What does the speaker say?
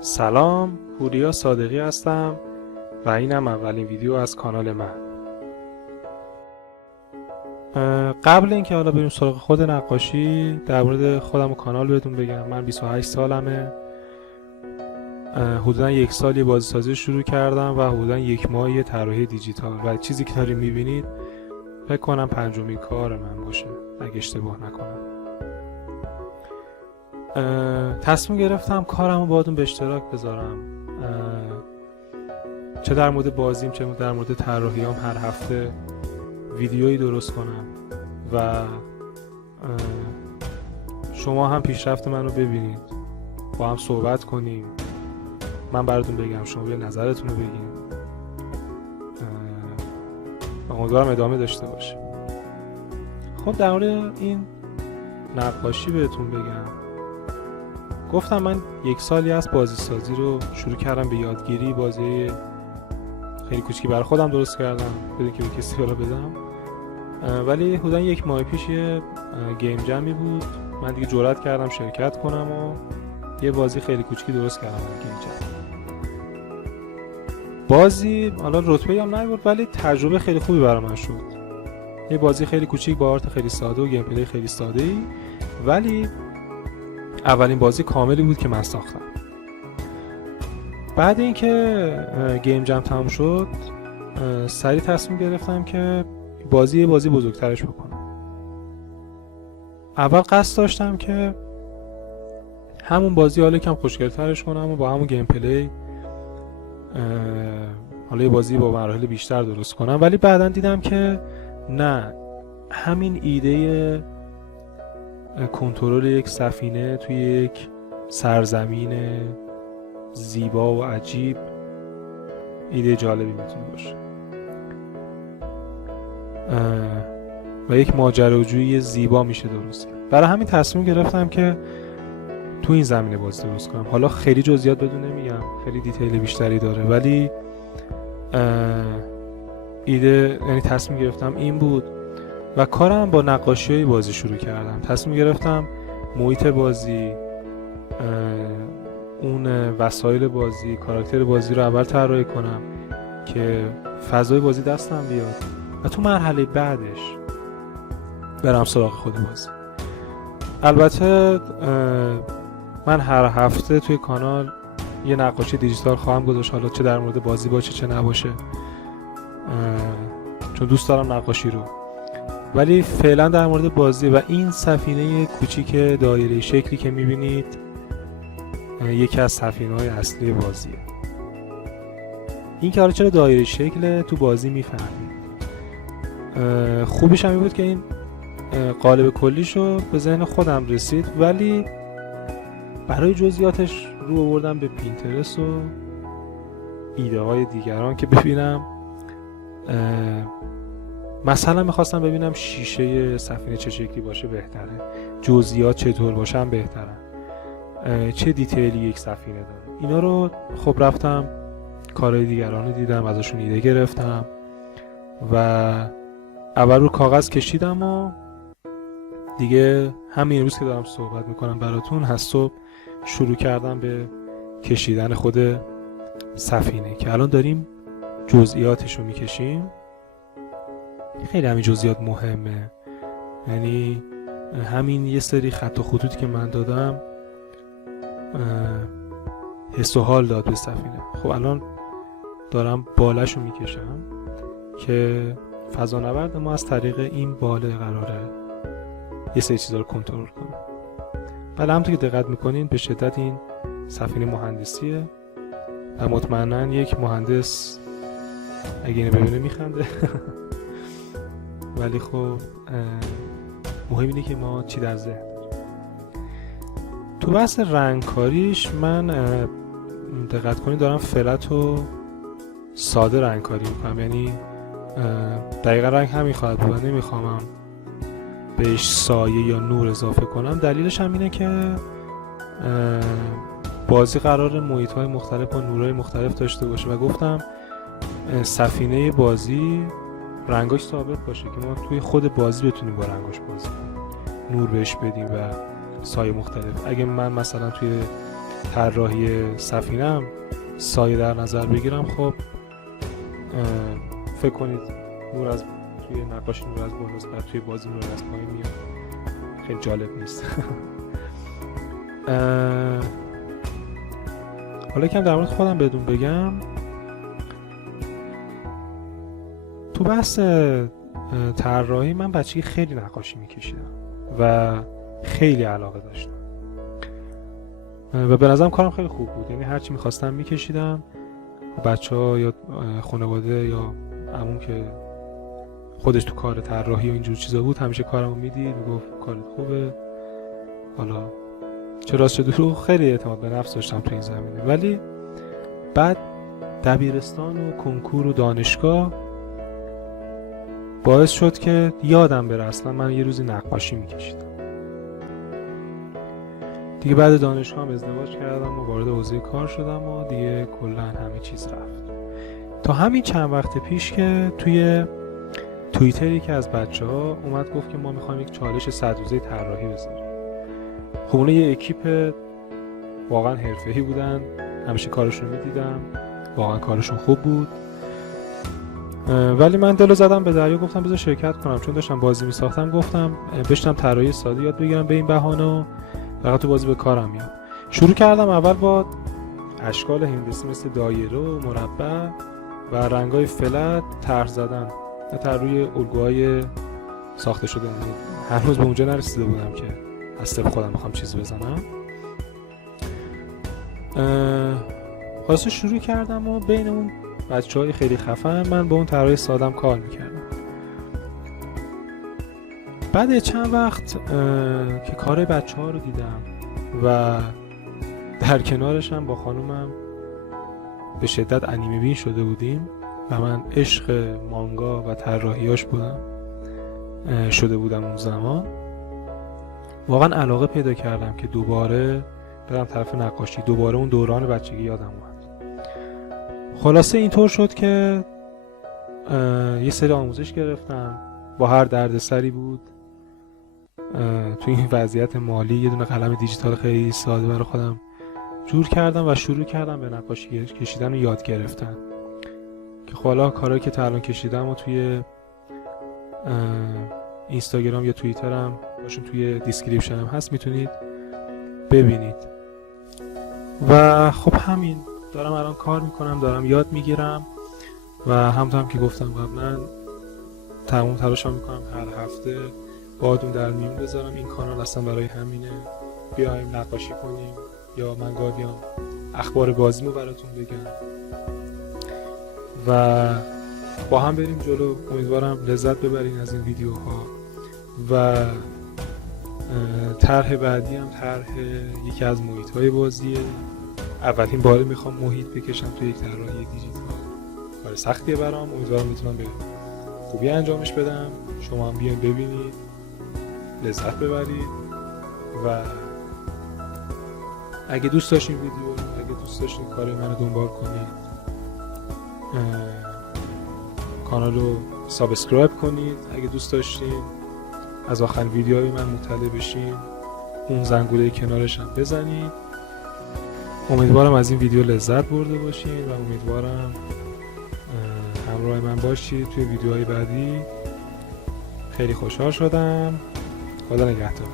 سلام، پوریا صادقی هستم و اینم اولین ویدیو از کانال من. قبل اینکه حالا بریم سراغ خود نقاشی، در مورد خودم و کانال بهتون بگم. من 28 سالمه. حدودا 1 سال یه بازیسازی شروع کردم و حدودا 1 ماه یه طراحی دیجیتال و چیزی که داریم میبینید فکر کنم 5مین کار من باشه اگه اشتباه نکنم. تصمیم گرفتم کارمو باهاتون به اشتراک بذارم، چه در مورد بازیم چه در مورد طراحیام هر هفته ویدیویی درست کنم و شما هم پیشرفت منو ببینید، با هم صحبت کنیم، من براتون بگم، شما بیا نظرتون رو بگین و امیدوارم ادامه داشته باشه. خب در مورد این نقاشی بهتون بگم. گفتم من 1 سالی از بازی سازی رو شروع کردم به یادگیری. بازی خیلی کوچیکی برای خودم درست کردم بدون که به کسی بالا بدم، ولی حدودا 1 ماه پیش یه گیم جمی بود. من دیگه جرئت کردم شرکت کنم و یه بازی خیلی کوچیکی درست کردم برای گیم جم. بازی حالا رتبه‌ای هم نبرد ولی تجربه خیلی خوبی برای من شد. یه بازی خیلی کوچیک با آرت خیلی ساده و گیم پلی خیلی ساده‌ای، ولی اولین بازی کاملی بود که من ساختم. بعد اینکه گیم جم تموم شد، سریع تصمیم گرفتم که بازی بزرگترش بکنم. اول قصد داشتم که همون بازی حالا یکم خوشگل‌ترش کنم و با همون گیم پلی حالا یه بازی با مراحل بیشتر درست کنم، ولی بعداً دیدم که نه، همین ایده کنترل یک سفینه توی یک سرزمین زیبا و عجیب ایده جالبی میتونه باشه و یک ماجراجویی زیبا میشه درست کرد. برای همین تصمیم گرفتم که تو این زمینه بازی درست کنم. حالا خیلی جزئیات بدون نمیگم، خیلی دیتیل بیشتری داره، ولی ایده، یعنی تصمیم گرفتم این بود و کارم با نقاشی بازی شروع کردم. تصمیم گرفتم محیط بازی، اون وسایل بازی، کاراکتر بازی رو اول طراحی کنم که فضای بازی دستم بیاد و تو مرحله بعدش برم سراغ خود بازی. البته من هر هفته توی کانال یه نقاشی دیجیتال خواهم گذاشت، حالا چه در مورد بازی باشه چه نباشه، چون دوست دارم نقاشی رو. ولی فعلا در مورد بازی و این سفینه کوچیک دایره شکلی که میبینید یکی از سفینه‌های اصلی بازیه. این که حالا چرا دایره شکل تو بازی میفهمید. خوبیش هم این بود که این قالب کلیشو به ذهن خودم رسید، ولی برای جزئیاتش رو آوردم به پینترست و ایده های دیگران که ببینم. مثلا میخواستم ببینم شیشه سفینه چه شکلی باشه بهتره، جزئیات چطور باشن بهتره، چه دیتیلی یک سفینه داره. اینا رو خب رفتم کارهای دیگران رو دیدم، ازشون ایده گرفتم و اول رو کاغذ کشیدم و دیگه همین روز که دارم صحبت میکنم براتون از صبح شروع کردم به کشیدن خود سفینه که الان داریم جزئیاتش رو میکشیم. خیلی همین جزئیات مهمه، یعنی همین یه سری خط و خطوط که من دادم حس و حال داد به سفینه. خب الان دارم بالش رو میکشم که فضانورد ما از طریق این باله قراره یه سری چیزا رو کنترل کنه. بله، همونطور که دقت میکنین به شدت این سفینه مهندسیه و مطمئنا یک مهندس اگه اینو ببینه میخنده ولی خب مهم اینه که ما چی در ذهن داریم. تو بحث رنگکاریش من دقت کنید دارم فلت و ساده رنگکاری میکنم، یعنی دقیقا رنگ همین خواهد بود، نمیخوام بهش سایه یا نور اضافه کنم. دلیلش هم اینه که بازی قرار محیط‌های مختلف و نورهای مختلف داشته باشه و گفتم سفینه بازی رنگاش ثابت باشه که ما توی خود بازی بتونیم با رنگاش بازی کنیم، نور بهش بدیم و سایه مختلف. اگه من مثلا توی طراحی سفینه‌ام سایه در نظر بگیرم، خب فکر کنید نور از توی نقاشی نور از بالاست، بعد توی بازی نور از پایین میاد. خیلی جالب نیست. حالا کم در مورد خودم بدون بگم، تو بحث طراحی من بچگی خیلی نقاشی میکشیدم و خیلی علاقه داشتم و به نظرم کارم خیلی خوب بود. یعنی هرچی میخواستم میکشیدم. بچه‌ها یا خانواده یا عموم که خودش تو کار طراحی و اینجور چیزا بود همیشه کارمو میدید، میگفت کارت خوبه. حالا چه راست چه دروغ خیلی اعتماد به نفس داشتم تو این زمینه. ولی بعد دبیرستان و کنکور و دانشگاه باعث شد که یادم بره اصلا من یه روزی نقاشی میکشیدم. دیگه بعد دانشگاه هم ازدواج کردم و وارد حوزه کار شدم و دیگه کلا همه چیز رفت. تا همین چند وقت پیش که توی توییتری که از بچه‌ها اومد گفت که ما می‌خوایم یک چالش 100 روزه طراحی بذاریم. خب اون یه اکیپ واقعا حرفه‌ای بودن، همیشه کارشون رو می‌دیدم، واقعا کارشون خوب بود. ولی من دلو زدم به دریا، گفتم بذار شرکت کنم، چون داشتم بازی می‌ساختم. گفتم بشینم طراحی ساده یاد بگیرم به این بهانه، فقط تو بازی به کارم میاد. شروع کردم اول با اشکال هندسی مثل دایره و مربع و رنگ‌های فلت طرح زدن، روی الگوهای ساخته شده. هنوز به اونجا نرسیده بودم که از طرف خودم بخوام چیز بزنم. خلاصه شروع کردم و بین اون بچه‌های خیلی خفن من با اون طراحی سادم کار میکردم. بعد چند وقت که کار بچه‌ها رو دیدم و در کنارش هم با خانومم به شدت انیمه بین شده بودیم و من عشق مانگا و طراحیاش شده بودم اون زمان، واقعا علاقه پیدا کردم که دوباره برم طرف نقاشی، دوباره اون دوران بچگی یادم اومد. خلاصه اینطور شد که یه سری آموزش گرفتم، با هر دردسری بود. توی این وضعیت مالی یه دونه قلم دیجیتال خیلی ساده برای خودم جور کردم و شروع کردم به نقاشی کشیدن و یاد گرفتن که حالا کارهایی که تا الان کشیدم و توی اینستاگرام یا توییترم باشون توی دیسکریپشن هم هست، میتونید ببینید. و خب همین دارم الان کار میکنم، دارم یاد میگیرم و همونطور هم که گفتم قبلا تمام تلاشم میکنم هر هفته بادون در میون بذارم. این کانال اصلا برای همینه، بیایم نقاشی کنیم یا من گاهی بیام اخبار بازیمو براتون بگم و با هم بریم جلو. امیدوارم لذت ببرین از این ویدیوها و طرح بعدی هم طرح یکی از محیط‌های بازیه. اولین باره میخوام محیط بکشم توی یک طراحی دیجیتال، کار سختیه برام. امیدوارم بتونم به خوبی انجامش بدم، شما هم بیاین ببینید، لذت ببرید و اگه دوست داشتین ویدیو، اگه دوست داشتین کار منو دنبال کنید، کانال رو سابسکرایب کنید. اگه دوست داشتین از آخرین ویدیوهای من مطلع بشین، اون زنگوله کنارش هم بزنید. امیدوارم از این ویدیو لذت برده باشین و امیدوارم همراه من باشید توی ویدیوهای بعدی. خیلی خوشحال شدم. خدا نگهدار.